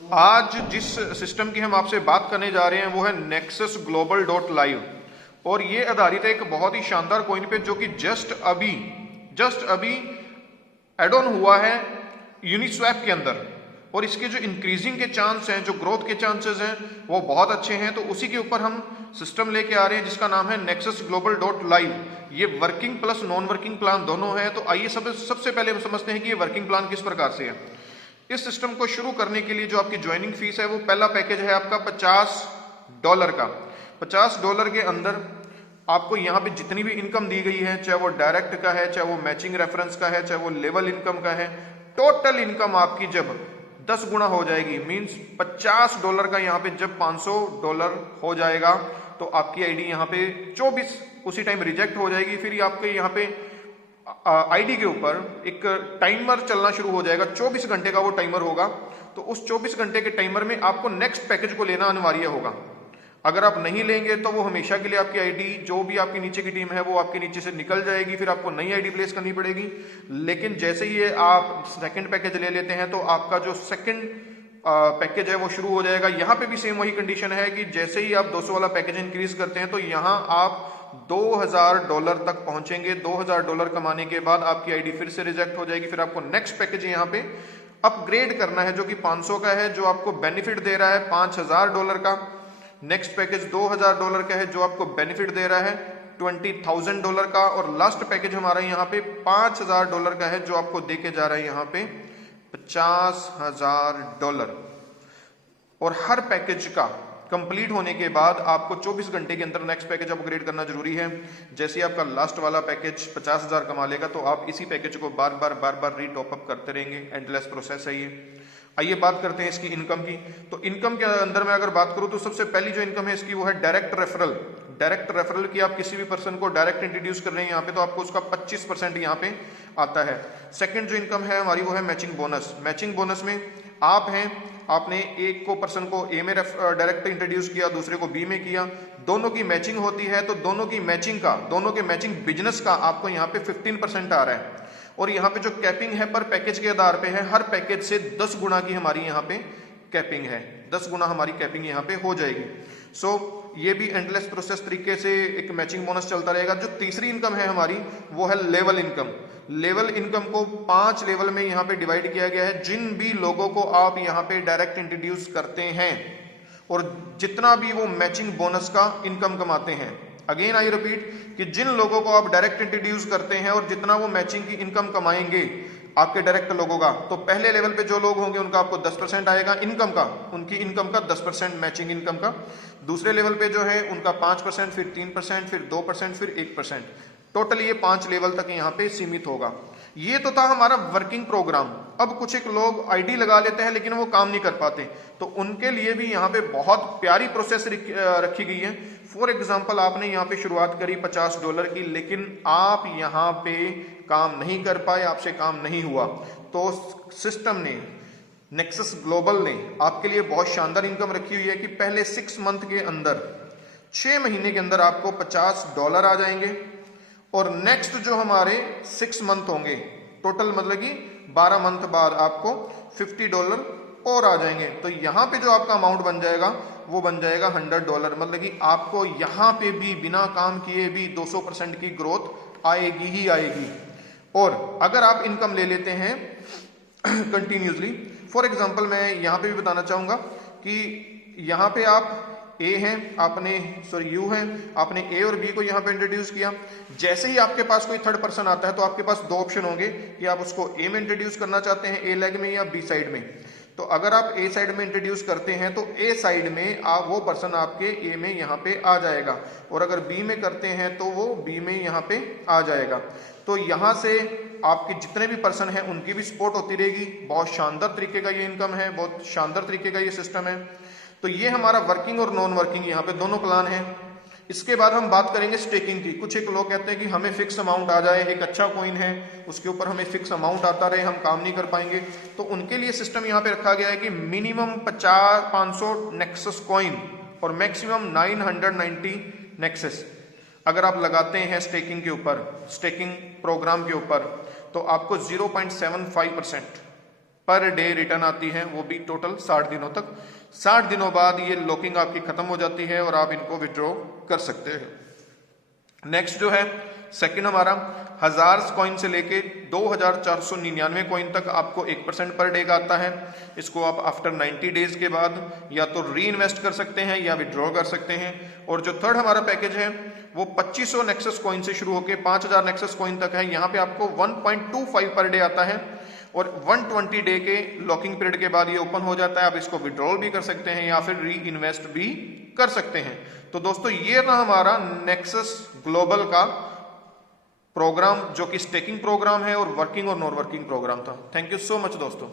आज जिस सिस्टम की हम आपसे बात करने जा रहे हैं वो है नेक्सस ग्लोबल डॉट लाइव, और ये आधारित है एक बहुत ही शानदार कॉइन पे जो कि जस्ट अभी एड ऑन हुआ है यूनिस्वैप के अंदर, और इसके जो इंक्रीजिंग के चांस हैं, जो ग्रोथ के चांसेस हैं वो बहुत अच्छे हैं। तो उसी के ऊपर हम सिस्टम लेके आ रहे हैं जिसका नाम है नेक्सस ग्लोबल डॉट लाइव। ये working plus non working plan दोनों है। तो आइए सबसे पहले हम समझते हैं कि ये वर्किंग प्लान किस प्रकार से है। इस सिस्टम को शुरू करने के लिए जो आपकी ज्वाइनिंग फीस है वो पहला पैकेज है आपका $50 का। $50 के अंदर आपको यहाँ पे जितनी भी इनकम दी गई है, चाहे वो डायरेक्ट का है, चाहे वो मैचिंग रेफरेंस का है, चाहे वो लेवल इनकम का है, टोटल इनकम आपकी जब 10 गुना हो जाएगी, मींस $50 का यहाँ पे जब $500 हो जाएगा तो आपकी आईडी यहाँ पे 24 उसी टाइम रिजेक्ट हो जाएगी। फिर आपके यहाँ पे आईडी के ऊपर एक टाइमर चलना शुरू हो जाएगा। 24 घंटे का वो टाइमर होगा। तो उस 24 घंटे के टाइमर में आपको नेक्स्ट पैकेज को लेना अनिवार्य होगा। अगर आप नहीं लेंगे तो वो हमेशा के लिए आपकी आईडी, जो भी आपकी नीचे की टीम है वो आपके नीचे से निकल जाएगी, फिर आपको नई आईडी प्लेस करनी पड़ेगी। लेकिन जैसे ही आप सेकंड पैकेज ले लेते हैं तो आपका जो सेकंड पैकेज है वो शुरू हो जाएगा। यहाँ पे भी सेम वही कंडीशन है कि जैसे ही आप 200 वाला पैकेज इंक्रीज करते हैं तो यहाँ आप $2000 तक पहुंचेंगे। $2000 कमाने के बाद आपकी आईडी फिर से रिजेक्ट हो जाएगी। फिर आपको नेक्स्ट पैकेज यहाँ पे अपग्रेड करना है जो कि 500 का है, जो आपको बेनिफिट दे रहा है $5000 का। नेक्स्ट पैकेज $2000 का है जो आपको बेनिफिट दे रहा है $20,000 का। और लास्ट पैकेज हमारा यहाँ पे $5000 का है जो आपको देके जा रहा है यहाँ पे $50,000। और हर पैकेज का कंप्लीट होने के बाद आपको 24 घंटे के अंदर नेक्स्ट पैकेज अपग्रेड करना जरूरी है। जैसे आपका लास्ट वाला पैकेज 50,000 कमा लेगा तो आप इसी पैकेज को बार बार रीटॉप अप करते रहेंगे। एंडलेस प्रोसेस है ये। आइए बात करते हैं इसकी इनकम की। तो इनकम के अंदर मैं अगर बात करूं तो सबसे पहली जो इनकम है इसकी वो है डायरेक्ट रेफरल। डायरेक्ट रेफरल की आप किसी भी पर्सन को डायरेक्ट इंट्रोड्यूस कर रहे हैं यहाँ पे तो आपको उसका 25% यहाँ पे आता है। सेकंड जो इनकम है हमारी वो है मैचिंग बोनस। मैचिंग बोनस में आप हैं, आपने एक को पर्सन को ए में डायरेक्ट इंट्रोड्यूस किया, दूसरे को बी में किया, दोनों की मैचिंग होती है तो दोनों की मैचिंग का, दोनों के मैचिंग बिजनेस का आपको यहाँ पे 15% आ रहा है। और यहाँ पे जो कैपिंग है पर पैकेज के आधार पे है, हर पैकेज से 10 गुना की हमारी यहाँ पे कैपिंग है, 10 गुना हमारी कैपिंग यहाँ पे हो जाएगी। सो ये भी एंडलेस प्रोसेस तरीके से एक मैचिंग बोनस चलता रहेगा। जो तीसरी इनकम है हमारी वो है लेवल इनकम। लेवल इनकम को 5 लेवल में यहाँ पे डिवाइड किया गया है। जिन भी लोगों को आप यहाँ पे डायरेक्ट इंट्रोड्यूस करते हैं और जितना भी वो मैचिंग बोनस का इनकम कमाते हैं, अगेन आई रिपीट कि जिन लोगों को आप डायरेक्ट इंट्रोड्यूस करते हैं और जितना वो मैचिंग की इनकम कमाएंगे आपके डायरेक्ट लोगों का, तो पहले लेवल पे जो लोग होंगे उनका आपको 10% आएगा इनकम का, उनकी इनकम का 10% मैचिंग इनकम का। दूसरे लेवल पे जो है उनका 5%, फिर 3%, फिर 2%, फिर 1%। टोटल ये 5 लेवल तक यहाँ पे सीमित होगा। ये तो था हमारा वर्किंग प्रोग्राम। अब कुछ एक लोग आईडी लगा लेते हैं लेकिन वो काम नहीं कर पाते, तो उनके लिए भी यहाँ पे बहुत प्यारी प्रोसेस रखी गई है। फॉर एग्जाम्पल आपने यहाँ पे शुरुआत करी $50 की, लेकिन आप यहाँ पे काम नहीं कर पाए, आपसे काम नहीं हुआ, तो सिस्टम ने, नेक्सस ग्लोबल ने आपके लिए बहुत शानदार इनकम रखी हुई है कि पहले 6 मंथ के अंदर, 6 महीने के अंदर आपको $50 आ जाएंगे। और नेक्स्ट जो हमारे 6 मंथ होंगे टोटल, मतलब कि 12 मंथ बाद आपको $50 और आ जाएंगे। तो यहाँ पे जो आपका अमाउंट बन जाएगा वो बन जाएगा $100। मतलब कि आपको यहाँ पे भी बिना काम किए भी 200% की ग्रोथ आएगी ही आएगी। और अगर आप इनकम ले लेते हैं कंटिन्यूसली, फॉर एग्जांपल मैं यहाँ पे भी बताना चाहूंगा कि यहाँ पे आप ए हैं, यू हैं, आपने ए और बी को यहाँ पे इंट्रोड्यूस किया। जैसे ही आपके पास कोई थर्ड पर्सन आता है तो आपके पास 2 ऑप्शन होंगे कि आप उसको ए में इंट्रोड्यूस करना चाहते हैं, ए लेग में, या बी साइड में। तो अगर आप ए साइड में इंट्रोड्यूस करते हैं तो ए साइड में वो पर्सन आपके ए में यहाँ पे आ जाएगा, और अगर बी में करते हैं तो वो बी में यहाँ पे आ जाएगा। तो यहाँ से आपके जितने भी पर्सन हैं उनकी भी सपोर्ट होती रहेगी। बहुत शानदार तरीके का ये इनकम है, बहुत शानदार तरीके का ये सिस्टम है। तो ये हमारा वर्किंग और नॉन वर्किंग यहाँ पे दोनों प्लान है। इसके बाद हम बात करेंगे स्टेकिंग की। कुछ एक लोग कहते हैं कि हमें फिक्स अमाउंट आ जाए, एक अच्छा कॉइन है उसके ऊपर हमें फिक्स अमाउंट आता रहे, हम काम नहीं कर पाएंगे। तो उनके लिए सिस्टम यहाँ पे रखा गया है कि मिनिमम 500 नेक्सस कॉइन और मैक्सिमम 990 नेक्सस अगर आप लगाते हैं स्टेकिंग के ऊपर, स्टेकिंग प्रोग्राम के ऊपर, तो आपको 0.75% पर डे रिटर्न आती है, वो भी टोटल 60 दिनों तक। 60 दिनों बाद ये लॉकिंग आपकी खत्म हो जाती है और आप इनको विड्रॉ कर सकते हैं। नेक्स्ट जो है सेकंड हमारा 1000 कॉइन से लेके 2499 कॉइन तक आपको 1% पर डे का आता है। इसको आप आफ्टर 90 डेज के बाद या तो री इन्वेस्ट कर सकते हैं या विड्रॉ कर सकते हैं। और जो थर्ड हमारा पैकेज है वो 2500 नेक्सस कॉइन से शुरू होकर 5000 नेक्सस कॉइन तक है। यहाँ पे आपको 1.25 पर डे आता है और 120 डे के लॉकिंग पीरियड के बाद ये ओपन हो जाता है। आप इसको विड्रॉल भी कर सकते हैं या फिर री इन्वेस्ट भी कर सकते हैं। तो दोस्तों ये रहा हमारा नेक्सस ग्लोबल का प्रोग्राम, जो कि स्टेकिंग प्रोग्राम है और वर्किंग और नॉन वर्किंग प्रोग्राम था। थैंक यू सो मच दोस्तों।